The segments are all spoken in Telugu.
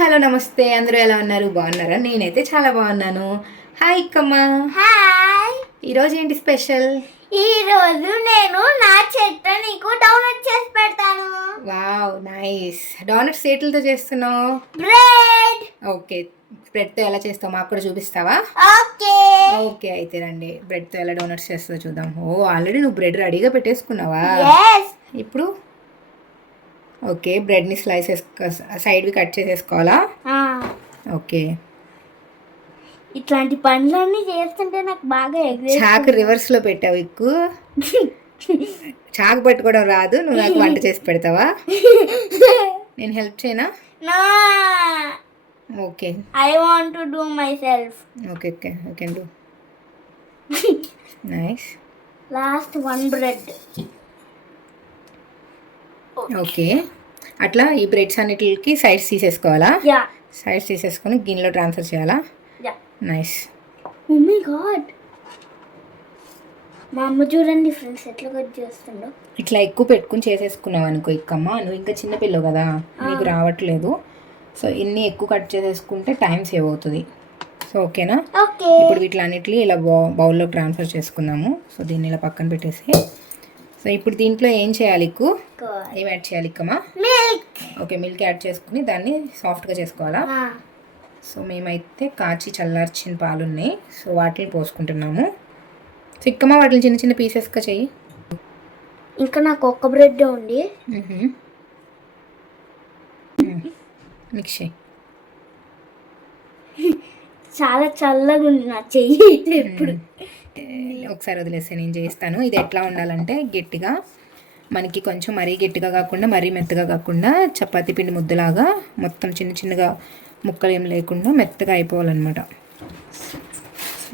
హలో నమస్తే, అందరూ ఎలా ఉన్నారు? బాగున్నారా? నేనైతే చాలా బాగున్నాను. హాయ్ కమ్మ. హాయ్. ఈరోజు ఏంటి స్పెషల్? ఈరోజు నేను నా చేత్తో నీకు డోనట్ చేసి పెడతాను. Wow, nice. డోనట్స్ చేతులతో చేస్తున్నావు? బ్రెడ్. ఓకే, బ్రెడ్తో ఎలా చేస్తావు మాకు కూడా చూపిస్తావా? ఓకే. ఓకే అయితే రండి, బ్రెడ్తో ఎలా డోనట్స్ చేస్తావో చూద్దాం. ఓ, ఆల్రెడీ నువ్వు బ్రెడ్ రెడీగా పెట్టేసుకున్నావా? yes. ఇప్పుడు ఓకే, బ్రెడ్ని స్లైసెస్ సైడ్వి కట్ చేసేసుకోవాలా? ఓకే. ఇట్లాంటి పనులన్నీ చేస్తుంటే నాకు బాగా చాకు రివర్స్లో పెట్టావు ఎక్కువ. చాకు పట్టుకోవడం రాదు, నువ్వు నాకు వంట చేసి పెడతావా? నేను హెల్ప్ చేయనా? No, okay. I want to do myself. Okay okay, you can do. Nice. Last one bread. Okay, అట్లా ఈ బ్రెడ్స్ అన్నిటికి సైడ్స్ తీసేసుకోవాలా? యా. సైడ్స్ తీసేసుకొని గిన్నెలో ట్రాన్స్ఫర్ చేయాలా? Yeah. Nice. Oh my God, మా అమ్మ చూడండి ఫ్రెండ్స్ ఎట్లా కట్ చేస్తుండో. ఇట్లా ఎక్కువ పెట్టుకుని చేసేసుకున్నావు అనుకో ఇక్కమ్మ, నువ్వు ఇంకా చిన్నపిల్లవు కదా, నీకు రావట్లేదు. సో ఇన్ని ఎక్కువ కట్ చేసేసుకుంటే టైం సేవ్ అవుతుంది. సో ఓకేనా? ఓకే. ఇప్పుడు వీటిలన్నిటిని ఇలా బౌల్లో ట్రాన్స్ఫర్ చేసుకుందాము. సో దీన్ని ఇలా పక్కన పెట్టేసి, సో ఇప్పుడు దీంట్లో ఏం చేయాలి? ఏం యాడ్ చేయాలి ఇక్కమ్మా? మిల్క్. ఓకే, మిల్క్ యాడ్ చేసుకుని దాన్ని సాఫ్ట్గా చేసుకోవాలా? సో మేమైతే కాచి చల్లార్చిన పాలు ఉన్నాయి, సో వాటిని పోసుకుంటున్నాము. సో ఇక్కమ్మా వాటిని చిన్న చిన్న పీసెస్గా చెయ్యి. ఇంకా నాకు ఒక్క బ్రెడ్ ఉంది. మిక్స్ చేయి. చాలా చల్లగా ఉంది నా చెయ్యి ఎప్పుడు. ఒకసారి వదిలేస్తే నేను చేస్తాను. ఇది ఎట్లా ఉండాలంటే గట్టిగా, మనకి కొంచెం మరీ గట్టిగా కాకుండా మరీ మెత్తగా కాకుండా చపాతీ పిండి ముద్దలాగా మొత్తం చిన్న చిన్నగా ముక్కలు ఏం లేకుండా మెత్తగా అయిపోవాలన్నమాట.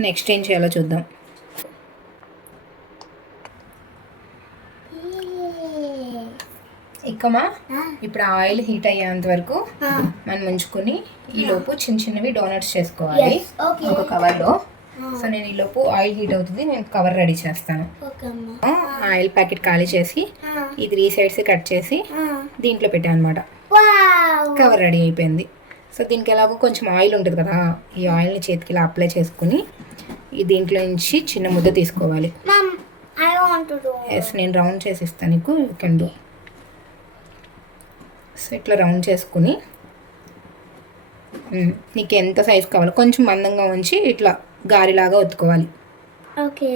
నెక్స్ట్ ఏం చేయాలో చూద్దాం. ఇక్కమా ఇప్పుడు ఆయిల్ హీట్ అయ్యేంత వరకు మనం ఉంచుకొని ఈలోపు చిన్న చిన్నవి డోనట్స్ చేసుకోవాలి ఒక కవర్లో. సో నేను ఈలోపు ఆయిల్ హీట్ అవుతుంది, నేను కవర్ రెడీ చేస్తాను. ఆయిల్ ప్యాకెట్ ఖాళీ చేసి ఈ 3 సైడ్స్ కట్ చేసి దీంట్లో పెట్టాను అనమాట. కవర్ రెడీ అయిపోయింది. సో దీనికి ఎలాగో కొంచెం ఆయిల్ ఉంటుంది కదా, ఈ ఆయిల్ని చేతికి ఇలా అప్లై చేసుకుని ఈ దీంట్లో నుంచి చిన్న ముద్ద తీసుకోవాలి. ఎస్, నేను రౌండ్ చేసి ఇస్తాను నీకు, యూ కెన్ డూ. సో ఇట్లా రౌండ్ చేసుకుని నీకు ఎంత సైజ్ కావాలో కొంచెం మందంగా ఉంచి ఇట్లా గారిలాగా ఒత్తుకోవాలి. ఓకే.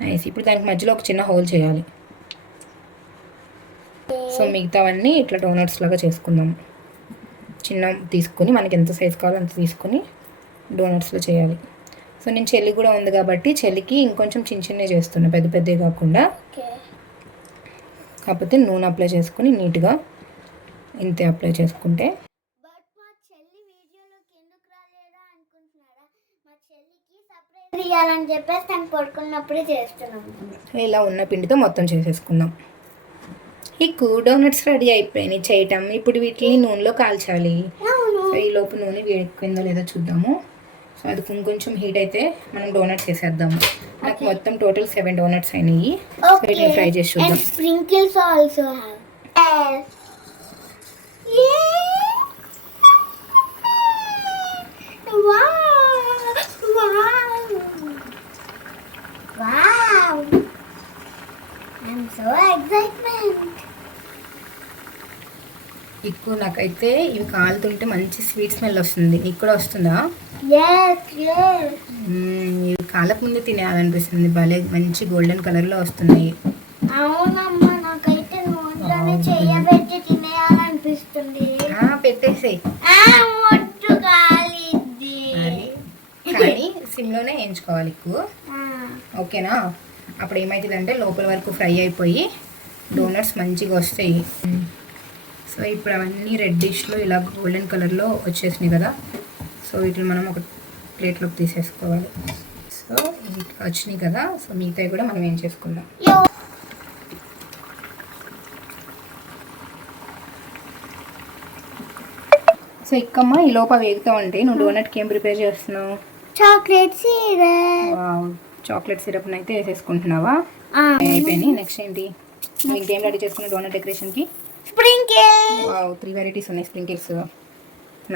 నైస్. ఇప్పుడు దానికి మధ్యలో ఒక చిన్న హోల్ చేయాలి. సో మిగతావన్నీ ఇట్లా డోనట్స్ లాగా చేసుకుందాం. చిన్న తీసుకొని మనకి ఎంత సైజ్ కావాలో అంత తీసుకొని డోనట్స్లో చేయాలి. సో నేను చెల్లి కూడా ఉంది కాబట్టి చెల్లికి ఇంకొంచెం చిన్న చిన్నవి చేస్తున్నా, పెద్ద పెద్దవి కాకుండా. కాకపోతే నూనె అప్లై చేసుకొని నీట్గా ఇంతే అప్లై చేసుకుంటే. ఇలా ఉన్న పిండితో మొత్తం చేసేసుకుందాం. ఈ డోనట్స్ రెడీ అయిపోయినాయి చేయటం. ఇప్పుడు వీటిని నూనెలో కాల్చాలి. సో ఈ లోపు నూనె వేడెక్కిందో లేదో చూద్దాము. సో అది కొంచెం హీట్ అయితే మనం డోనట్స్ వేసేద్దాము. నాకు మొత్తం టోటల్ 7 డోనట్స్ అయినాయి. వీటిని ఫ్రై చేసి చూద్దాం. Sprinkles also have. ఎక్కువ నాకైతే ఇవి కాలుతుంటే మంచి స్వీట్ స్మెల్ వస్తుంది. నీకు కూడా వస్తుందా? ఇవి కాలకు ముందే తినేయాలనిపిస్తుంది. భలే మంచి గోల్డెన్ కలర్లో వస్తున్నాయి. అవునమ్మా, నాకైతే నూనెలోనే చేయబెట్టి తినేయాలనిపిస్తుంది. పెట్టేసేయి. కానీ సిమ్లోనే వేయించుకోవాలి ఎక్కువ. ఓకేనా? అప్పుడు ఏమవుతుందంటే లోపల వరకు ఫ్రై అయిపోయి డోనట్స్ మంచిగా వస్తాయి. సో ఇప్పుడు అవన్నీ రెడ్ డిష్లో ఇలా గోల్డెన్ కలర్లో వచ్చేసినాయి కదా. సో వీటిని మనం ఒక ప్లేట్లోకి తీసేసుకోవాలి. సో ఇవి వచ్చినాయి కదా, సో మిగతాయి కూడా మనం ఏం చేసుకుందాం. సో ఇక్కమ్మ ఈ లోపల వేగుతా ఉంటే నువ్వు డోనట్కి ఏం ప్రిపేర్ చేస్తున్నావు? Chocolate syrup. చాక్లెట్ సిరప్ని అయితే వేసేసుకుంటున్నావా? అయిపోయింది. నెక్స్ట్ ఏంటి? నువ్వు ఇంకేం రెడీ చేసుకున్న డోనట్ డెకరేషన్కి? స్ప్రింకిల్. 3 వెరైటీస్ ఉన్నాయి స్ప్రింకిల్స్.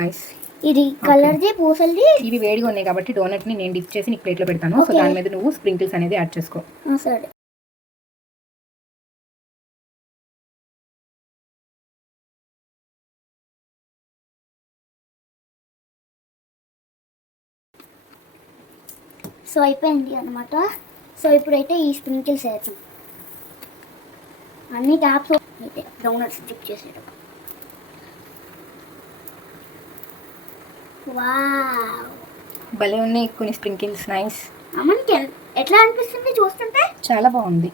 నైస్. ఇది కలర్ది పూసలది. ఇవి వేడిగా ఉన్నాయి కాబట్టి డోనట్ని నేను డిప్ చేసి నీకు ప్లేట్లో పెడతాను. సో దాని మీద నువ్వు స్ప్రింకిల్స్ అనేది యాడ్ చేసుకో. సరే. సో అయిపోయింది అనమాట. సో ఇప్పుడైతే ఈ స్ప్రింకిల్స్ వేద్దాం. అన్ని ట్యాప్స్ అయితే డోనట్స్ డిప్ చేసేటప్పుడు. వావ్, భలే ఉన్నాయి కొన్ని స్ప్రింకిల్స్. నైస్. అమ్మకి ఎట్లా అనిపిస్తుంది చూస్తుంటే? చాలా బాగుంది.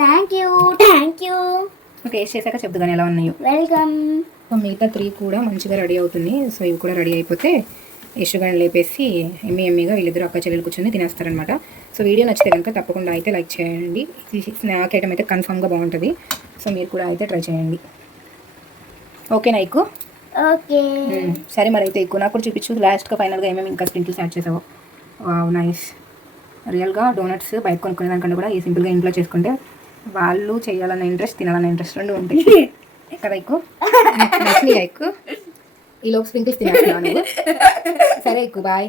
Thank you. నువ్వు టేస్ట్ చేశాక చెప్దు కానీ ఎలా ఉన్నాయో. వెల్కమ్. సో మిగతా 3 కూడా మంచిగా రెడీ అవుతుంది. సో ఇవి కూడా రెడీ అయిపోతే యశుగాని లేపేసి ఎమ్మీగా వీళ్ళిద్దరు అక్క చెల్లెలు కూర్చొని తినేస్తారనమాట. సో వీడియో నచ్చితే కనుక తప్పకుండా అయితే లైక్ చేయండి. స్నాక్ ఐటమ్ అయితే కన్ఫామ్గా బాగుంటుంది. సో మీరు కూడా అయితే ట్రై చేయండి. ఓకేనా ఎక్కువ? ఓకే. సరే మరి అయితే ఎక్కువ నాకు కూడా చూపించు లాస్ట్గా ఫైనల్గా ఏమేమి ఇంకా స్ప్రింకిల్స్ యాడ్ చేసావు. Wow, nice. రియల్గా డోనట్స్ బయట కొనుక్కునే దానికంటే కూడా ఈ సింపుల్గా ఇంట్లో చేసుకుంటే వాళ్ళు చేయాలన్న ఇంట్రెస్ట్, తినాలన్న ఇంట్రెస్ట్ రెండు ఉంటాయి కదా. ఎక్కువ నచ్చినాయా ఎక్కువ? ఈలోపు స్ప్రింకిల్స్ తినేస్తున్నావు నువ్వు. సరే ఎక్కువ బాయ్.